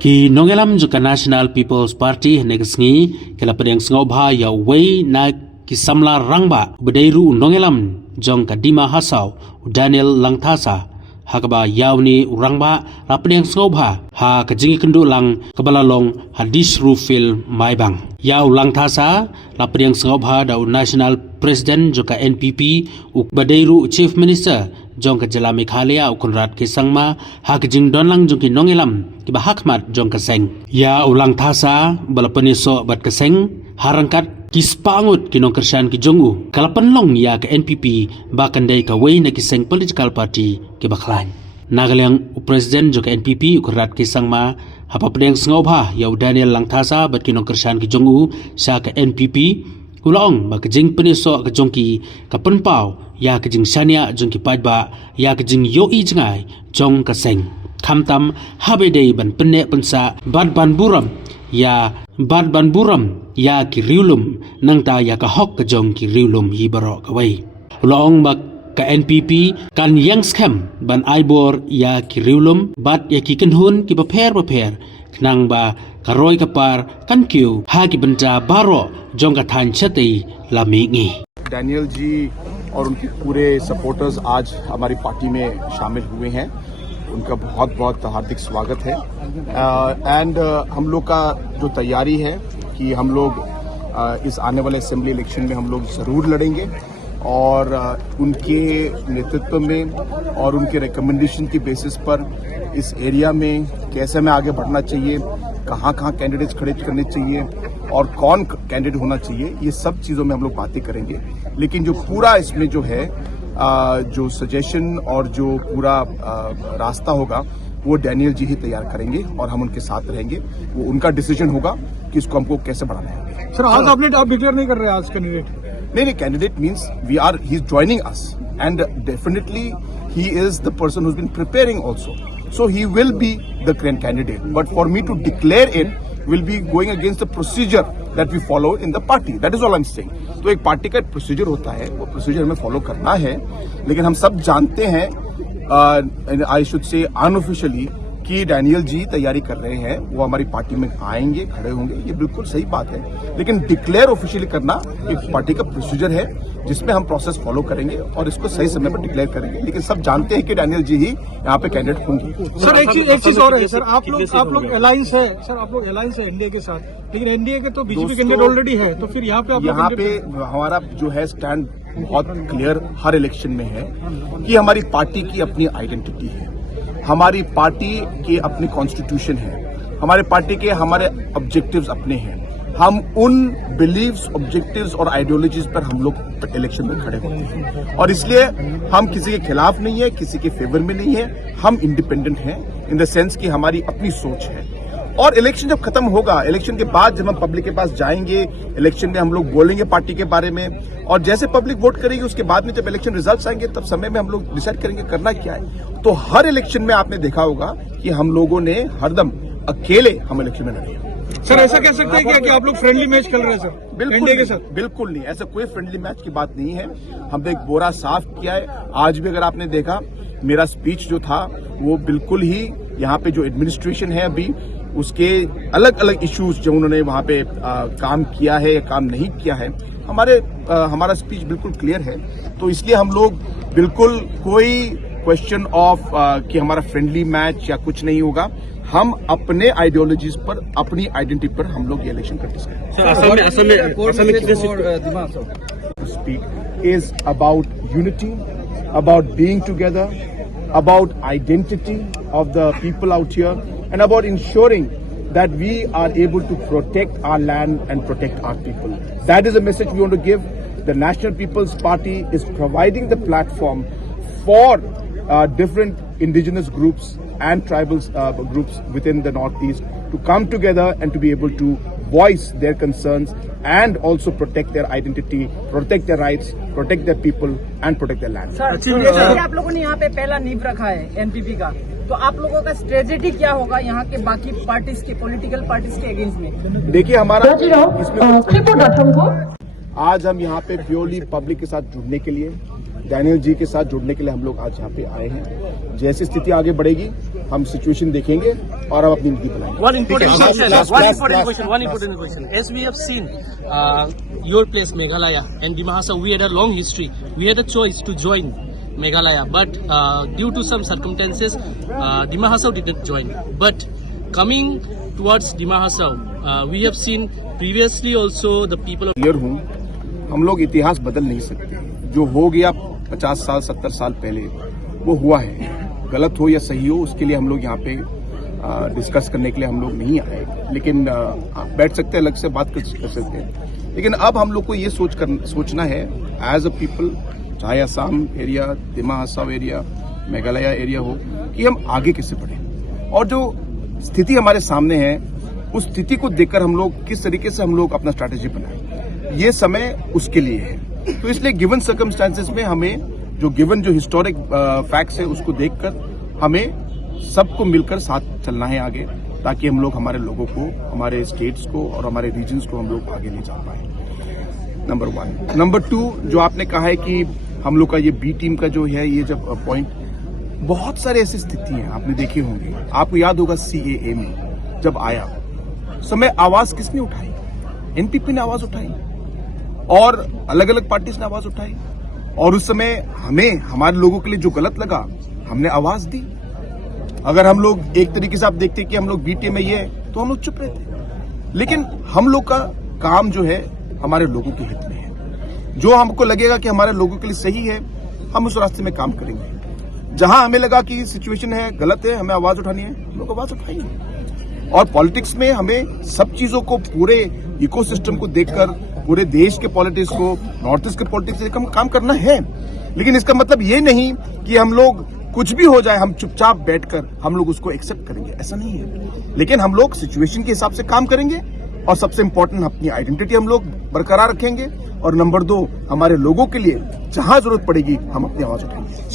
Ki nongelam juga National People's Party negesngi kala pedang sengobha ya wei na ki samla rangba bedairu nongelam jong kadima hasau Daniel Langthasa hakaba yauni urangba rapedang sengobha ha kajingi kendu lang kabalalong hadis rufil maibang yau Langthasa rapedang sengobha da National President juga NPP uk bedairu Chief Minister jong ka jala Meghalaya ukunrat ke sangma ha kajing donlang jong ki nongelam ki bahakmat jong kaseng ya ulang thasa balapaniso bat kaseng harangkat kispangut kinong kersan ki jongu kalapanlong ya ke NPP bakandai ka wei na kiseng political party ki baklan nagalang president jong ka NPP ukunrat ke sangma hapa pedeng sengobha ya Daniel Langthasa bat kinong kersan ki jongu sa ka NPP Ulong ba kajing peniso ka jongki ka penpau ya kajing sania jongki pajba ya kajing yoi jengai jong kaseng kamtam habedei ban penne pensa bad ban buram ya ki riulum nangta ya ka hok ka jong ki riulum hibaro kawai ulong ba ka NPP kan yang scam ban aibor ya ki riulum bat ya ki kenhun ki paper nang ba karoi kapar kan kyu ha ki banta baro jong का थान छते लामेंगे Daniel जी और उनके पूरे supporters आज हमारी party में शामिल हुए हैं उनका बहुत बहुत हार्दिक स्वागत है एंड हम लोग का जो तैयारी है कि हम लोग इस आने वाले असेंबली इलेक्शन में हम लोग जरूर लड़ेंगे और उनके नेतृत्व में और उनके रिकमेंडेशन की बेसिस पर इस एरिया में कैसे हमें आगे बढ़ना चाहिए कहाँ कैंडिडेट्स खड़े करने चाहिए और कौन कैंडिडेट होना चाहिए ये सब चीज़ों में हम लोग बातें करेंगे लेकिन जो पूरा इसमें जो है जो सजेशन और जो पूरा रास्ता होगा वो डैनियल जी ही तैयार करेंगे और हम उनके साथ रहेंगे वो उनका डिसीजन होगा कि इसको हमको कैसे बढ़ाना है सर आज आप डिक्लेयर नहीं कर रहे आज कैंडिडेट नहीं candidate means he is joining us and definitely he is the person who's been preparing also so he will be the candidate but for me to declare in will be going against the procedure that we follow in the party that is all I'm saying तो एक party का एक procedure होता है वो procedure हमें follow करना है लेकिन हम सब जानते हैं आई शुड से अनऑफिशियली कि डैनियल जी तैयारी कर रहे हैं वो हमारी पार्टी में आएंगे खड़े होंगे ये बिल्कुल सही बात है लेकिन डिक्लेयर ऑफिशियली करना एक पार्टी का प्रोसीजर है जिसमें हम प्रोसेस फॉलो करेंगे और इसको सही समय पर डिक्लेयर करेंगे लेकिन सब जानते हैं कि डैनियल जी ही यहाँ पे कैंडिडेट होंगे सर एक चीज और है सर आप लोग अलायंस है सर आप लोग अलायंस है एनडीए के साथ लेकिन एनडीए के तो बीजेपी कैंडिडेट ऑलरेडी है तो फिर यहाँ पे हमारा जो है स्टैंड बहुत क्लियर हर इलेक्शन में है कि हमारी पार्टी की अपनी आइडेंटिटी है हमारी पार्टी के अपनी कॉन्स्टिट्यूशन है हमारे पार्टी के हमारे ऑब्जेक्टिव्स अपने हैं हम उन बिलीव्स ऑब्जेक्टिव्स और आइडियोलॉजीज पर हम लोग इलेक्शन में खड़े होते हैं और इसलिए हम किसी के खिलाफ नहीं है किसी के फेवर में नहीं है हम इंडिपेंडेंट हैं इन द सेंस कि हमारी अपनी सोच है और इलेक्शन जब खत्म होगा इलेक्शन के बाद जब हम पब्लिक के पास जाएंगे इलेक्शन में हम लोग बोलेंगे पार्टी के बारे में और जैसे पब्लिक वोट करेगी उसके बाद में जब इलेक्शन रिजल्ट्स आएंगे तब समय में हम लोग डिसाइड करेंगे करना क्या है तो हर इलेक्शन में आपने देखा होगा कि हम लोगों ने हरदम अकेले हम इलेक्शन में लड़े सर ऐसा कह सकते हैं क्या कि आप लोग फ्रेंडली मैच खेल रहे हैं सर बिल्कुल नहीं ऐसा कोई फ्रेंडली मैच की बात नहीं है हमने एक बोरा साफ किया है आज भी अगर आपने देखा मेरा स्पीच जो था वो बिल्कुल ही यहाँ पे जो एडमिनिस्ट्रेशन है अभी उसके अलग अलग इश्यूज जो उन्होंने वहाँ पे काम किया है या काम नहीं किया है हमारा स्पीच बिल्कुल क्लियर है तो इसलिए हम लोग बिल्कुल कोई क्वेश्चन ऑफ कि हमारा फ्रेंडली मैच या कुछ नहीं होगा हम अपने आइडियोलॉजीज पर अपनी आइडेंटिटी पर हम लोग ये इलेक्शन प्रैक्टिस करें speak is about unity about being together about identity of the people out here and about ensuring that we are able to protect our land and protect our people. That is a message we want to give. The National People's Party is providing the platform for different indigenous groups and tribal groups within the Northeast to come together and to be able to voice their concerns and also protect their identity, protect their rights, protect their people and protect their land. Sir जैसे कि आप लोगों ने यहाँ पे पहला नींव रखा है एनपीपी का तो आप लोगों का स्ट्रेटेजी क्या होगा यहाँ के बाकी पार्टीज के पॉलिटिकल पार्टीज के अगेंस्ट में देखिए हमारा इसमें आज हम यहाँ पे प्योरली पब्लिक के साथ जुड़ने के लिए डैनियल जी के साथ जुड़ने के लिए हम लोग आज यहाँ पे आए हैं। जैसे स्थिति आगे बढ़ेगी हम सिचुएशन देखेंगे और हम अपनी नीति बनाएंगे। One important question. As we have seen, your place Meghalaya and Dima Hasao, we had a long history. We had a choice to join Meghalaya, but due to some circumstances, Dima Hasao didn't join. But coming towards Dima Hasao, we have seen previously also the people of clear हूँ, हम लोग इतिहास बदल नहीं सकते। जो हो गया 50 साल 70 साल पहले वो हुआ है, गलत हो या सही हो उसके लिए हम लोग यहाँ पे डिस्कस करने के लिए हम लोग नहीं आए, लेकिन बैठ सकते हैं, अलग से बात कर सकते हैं। लेकिन अब हम लोग को ये सोचना है एज अ पीपल, चाहे असम एरिया, दिमा हसाओ एरिया, मेघालय एरिया हो, कि हम आगे कैसे बढ़े और जो स्थिति हमारे सामने है उस स्थिति को देखकर हम लोग किस तरीके से हम लोग अपना स्ट्रैटेजी बनाए, ये समय उसके लिए है। तो इसलिए गिवन सर्कमस्टांसेस में हमें जो हिस्टोरिक फैक्ट्स है उसको देखकर हमें सबको मिलकर साथ चलना है आगे, ताकि हम लोग हमारे लोगों को, हमारे स्टेट्स को और हमारे रीजन्स को हम लोग आगे ले जा पाए। नंबर 1। नंबर 2, जो आपने कहा है कि हम लोग का ये बी टीम का जो है ये जब पॉइंट, बहुत सारे ऐसी स्थिति हैं आपने देखे होंगे। आपको याद होगा CAA में जब आया समय आवाज किसने उठाई? NPP ने आवाज उठाई और अलग अलग पार्टीज ने आवाज उठाई, और उस समय हमें हमारे लोगों के लिए जो गलत लगा हमने आवाज दी। अगर हम लोग एक तरीके से आप देखते कि हम लोग बीटीए में ये है तो हम लोग चुप रहते, लेकिन हम लोग का काम जो है हमारे लोगों के हित में है। जो हमको लगेगा कि हमारे लोगों के लिए सही है हम उस रास्ते में काम करेंगे। जहां हमें लगा कि सिचुएशन है, गलत है, हमें आवाज उठानी है, हम लोग आवाज उठाएंगे। और पॉलिटिक्स में हमें सब चीजों को, पूरे इकोसिस्टम को देखकर, पूरे देश के पॉलिटिक्स को, नॉर्थ ईस्ट के पॉलिटिक्स से काम करना है। लेकिन इसका मतलब ये नहीं कि हम लोग कुछ भी हो जाए हम चुपचाप बैठकर हम लोग उसको एक्सेप्ट करेंगे, ऐसा नहीं है। लेकिन हम लोग सिचुएशन के हिसाब से काम करेंगे और सबसे इंपॉर्टेंट अपनी आइडेंटिटी हम लोग बरकरार रखेंगे। और नंबर 2, हमारे लोगों के लिए जहां जरूरत पड़ेगी हम अपनी आवाज उठाएंगे।